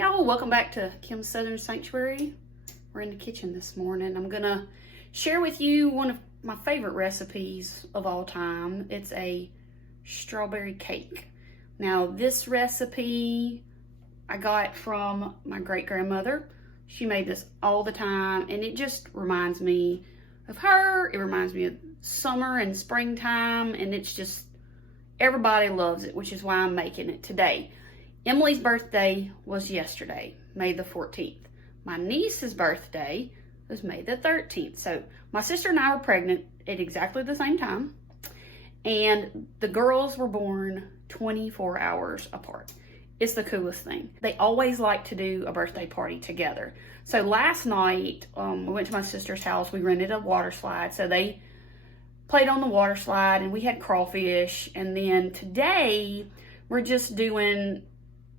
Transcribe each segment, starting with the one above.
Hey y'all, welcome back to Kim's Southern Sanctuary. We're in the kitchen this morning. I'm gonna share with you one of my favorite recipes of all time. It's a strawberry cake. Now this recipe I got from my great-grandmother. She made this all the time and it just reminds me of her. It reminds me of summer and springtime, and it's just, everybody loves it, which is why I'm making it today. Emily's birthday was yesterday, May the 14th. My niece's birthday was May the 13th. So my sister and I were pregnant at exactly the same time. And the girls were born 24 hours apart. It's the coolest thing. They always like to do a birthday party together. So last night, we went to my sister's house. We rented a water slide. So they played on the water slide and we had crawfish. And then today, we're just doing,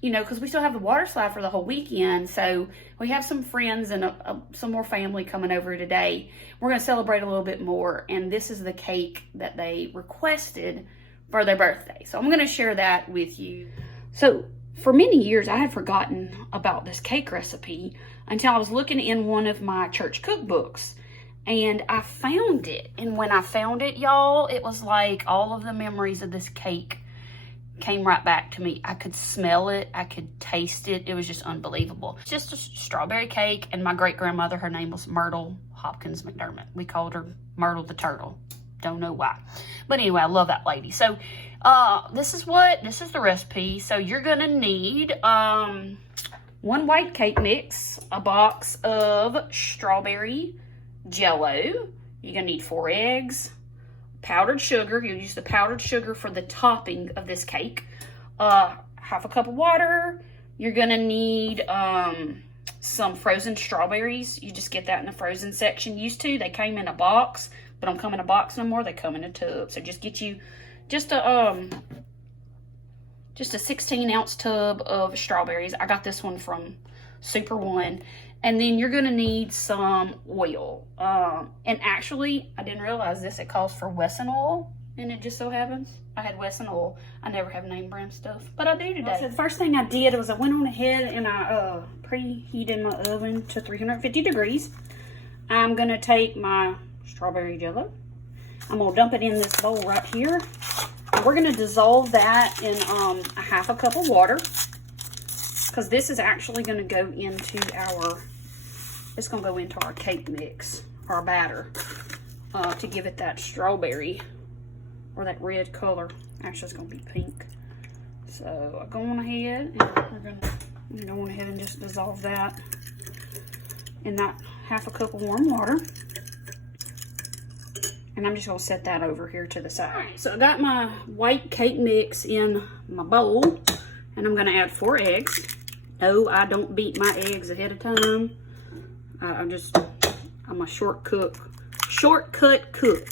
you know, because we still have the water slide for the whole weekend. So we have some friends and some more family coming over today. We're going to celebrate a little bit more. And this is the cake that they requested for their birthday. So I'm going to share that with you. So for many years, I had forgotten about this cake recipe until I was looking in one of my church cookbooks. And I found it. And when I found it, y'all, it was like all of the memories of this cake came right back to me. I could smell it. I could taste it. It was just unbelievable. It's just a strawberry cake, and my great-grandmother, her name was Myrtle Hopkins McDermott. We called her Myrtle the Turtle. Don't know why. But anyway, I love that lady. So this is the recipe. So you're gonna need one white cake mix, a box of strawberry Jello. You're gonna need 4 eggs, powdered sugar. You'll use the powdered sugar for the topping of this cake. Half a cup of water. You're gonna need some frozen strawberries. You just get that in the frozen section. Used to, they came in a box, but don't come in a box no more. They come in a tub. So just get you just a 16-ounce tub of strawberries. I got this one from Super One. And then you're gonna need some oil. And actually, I didn't realize this, it calls for Wesson oil. And it just so happens I had Wesson oil. I never have name brand stuff, but I do today. So the first thing I did was I went on ahead and I preheated my oven to 350 degrees. I'm gonna take my strawberry jello. I'm gonna dump it in this bowl right here. And we're gonna dissolve that in a half a cup of water, because this is actually gonna go into our cake mix, our batter, to give it that strawberry or that red color. Actually, it's gonna be pink. So I go on ahead and we're gonna go on ahead and just dissolve that in that half a cup of warm water. And I'm just gonna set that over here to the side. Right, so I got my white cake mix in my bowl, and I'm gonna add 4 eggs. No, I don't beat my eggs ahead of time. I'm a shortcut cook.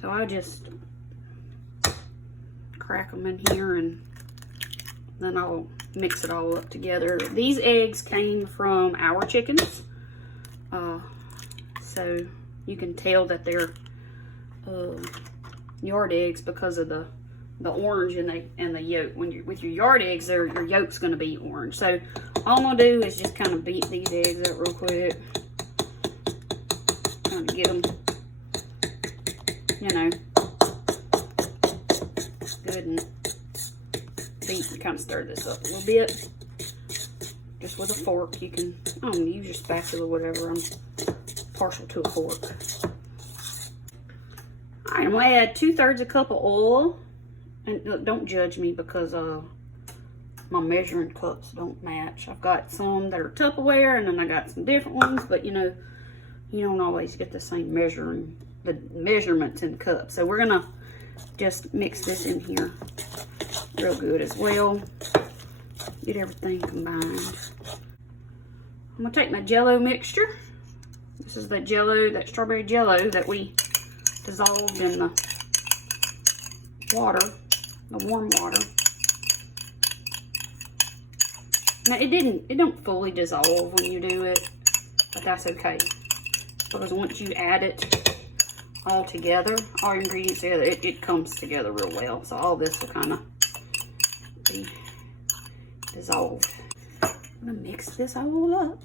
So I just crack them in here and then I'll mix it all up together. These eggs came from our chickens. So you can tell that they're yard eggs because of the orange and the yolk. When you're with your yard eggs, your yolk's going to be orange. So all I'm going to do is just kind of beat these eggs up real quick. Kind of get them, you know, good and beat and kind of stir this up a little bit. Just with a fork. You can, use your spatula, whatever. I'm partial to a fork. All right, I'm going to add 2/3 cup of oil. And look, don't judge me because my measuring cups don't match. I've got some that are Tupperware, and then I got some different ones, but you know, you don't always get the same measurements in the cup. So we're gonna just mix this in here real good as well. Get everything combined. I'm gonna take my Jello mixture. This is that Jello, that strawberry Jello that we dissolved in the water. The warm water. Now it don't fully dissolve when you do it, but that's okay, because once you add it all together, all ingredients together, it comes together real well. So all this will kind of be dissolved. mix this all up.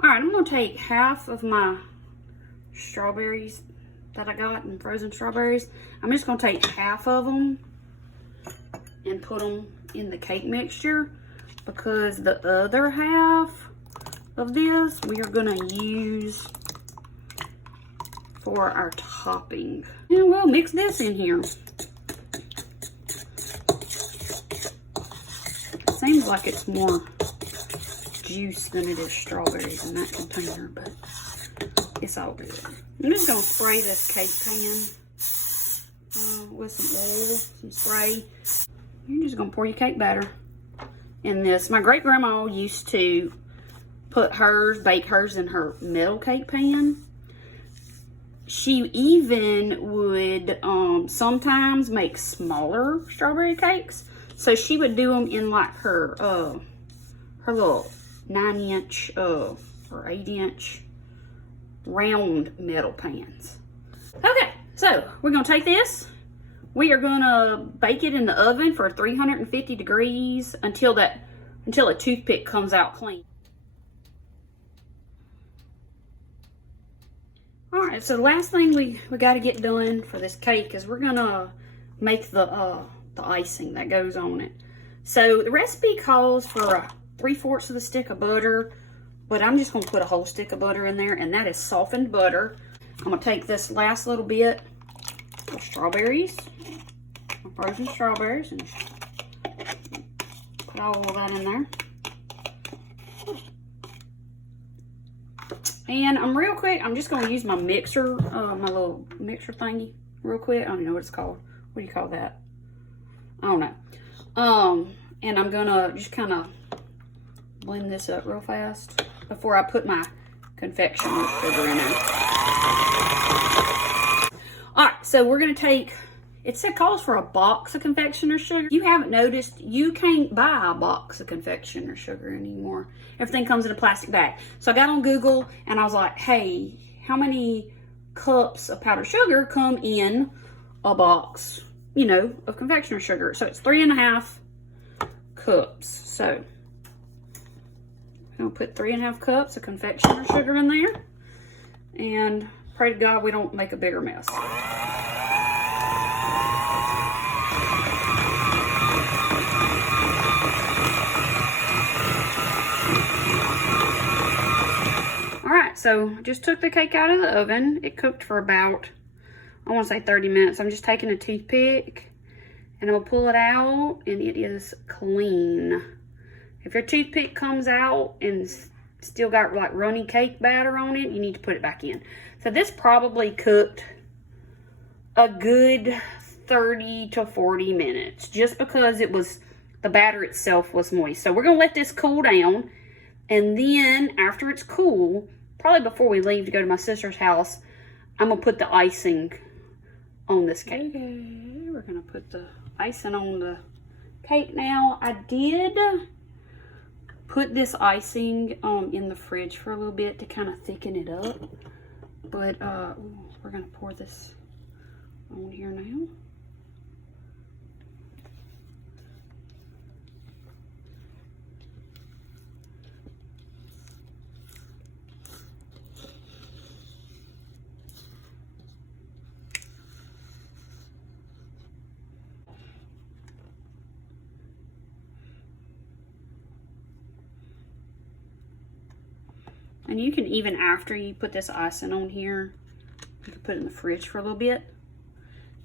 All right, I'm gonna take half of my strawberries that I got in frozen strawberries. I'm just gonna take half of them and put them in the cake mixture, because the other half of this we are gonna use for our topping. And we'll mix this in here. Seems like it's more juice than it is strawberries in that container, but it's all good. I'm just gonna spray this cake pan with some oil, some spray. You're just gonna pour your cake batter in this. My great grandma used to put hers, bake hers in her metal cake pan. She even would sometimes make smaller strawberry cakes. So she would do them in like her little 9-inch or 8-inch round metal pans. Okay, so we're gonna take this. We are gonna bake it in the oven for 350 degrees until a toothpick comes out clean. All right, so the last thing we got to get done for this cake is we're gonna make the icing that goes on it. So the recipe calls for 3/4 of a stick of butter, but I'm just gonna put a whole stick of butter in there, and that is softened butter. I'm gonna take this last little bit of strawberries, my frozen strawberries, and put all of that in there. And I'm just going to use my mixer, my little mixer thingy real quick. I don't know what it's called. What do you call that? I don't know. And I'm going to just kind of blend this up real fast before I put my confectioner sugar in there. All right, so we're going to take, it calls for a box of confectioner sugar. You haven't noticed, you can't buy a box of confectioner sugar anymore. Everything comes in a plastic bag. So I got on Google and I was like, hey, how many cups of powdered sugar come in a box, you know, of confectioner sugar? So it's 3.5 cups. So I'm gonna put 3.5 cups of confectioner sugar in there, and pray to God we don't make a bigger mess. Alright, so just took the cake out of the oven. It cooked for about, I want to say 30 minutes. I'm just taking a toothpick and I'm going to pull it out, and it is clean. If your toothpick comes out and still got like runny cake batter on it, you need to put it back in. So this probably cooked a good 30 to 40 minutes just because the batter itself was moist. So we're going to let this cool down, and then after it's cool, probably before we leave to go to my sister's house, I'm going to put the icing on this cake. Okay, we're going to put the icing on the cake now. I did put this icing in the fridge for a little bit to kind of thicken it up. But we're going to pour this on here now. And you can, even after you put this icing on here, you can put it in the fridge for a little bit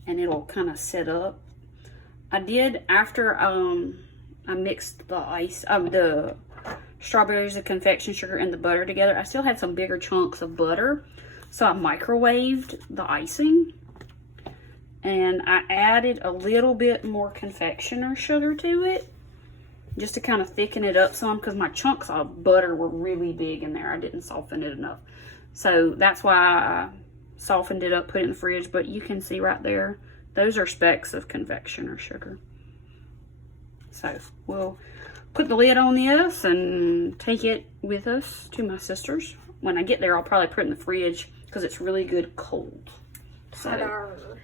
and it'll kind of set up. I did, after I mixed the strawberries, the confection sugar, and the butter together, I still had some bigger chunks of butter. So I microwaved the icing, and I added a little bit more confectioner sugar to it, just to kind of thicken it up some, because my chunks of butter were really big in there. I didn't soften it enough. So that's why I softened it up, put it in the fridge. But you can see right there, those are specks of confectioner sugar. So we'll put the lid on this and take it with us to my sister's. When I get there, I'll probably put it in the fridge because it's really good cold. So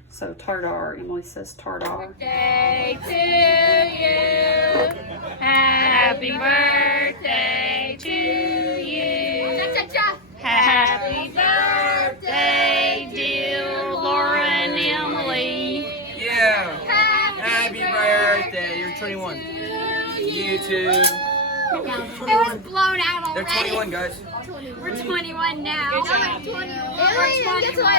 So tartar. Emily says tartar. Birthday to you. Happy birthday to you. Happy birthday, dear Laura and Emily. Yeah. Happy birthday. You're 21. You too. It was blown out already. They're 21, guys. We're 21 now. Good job. We're 21.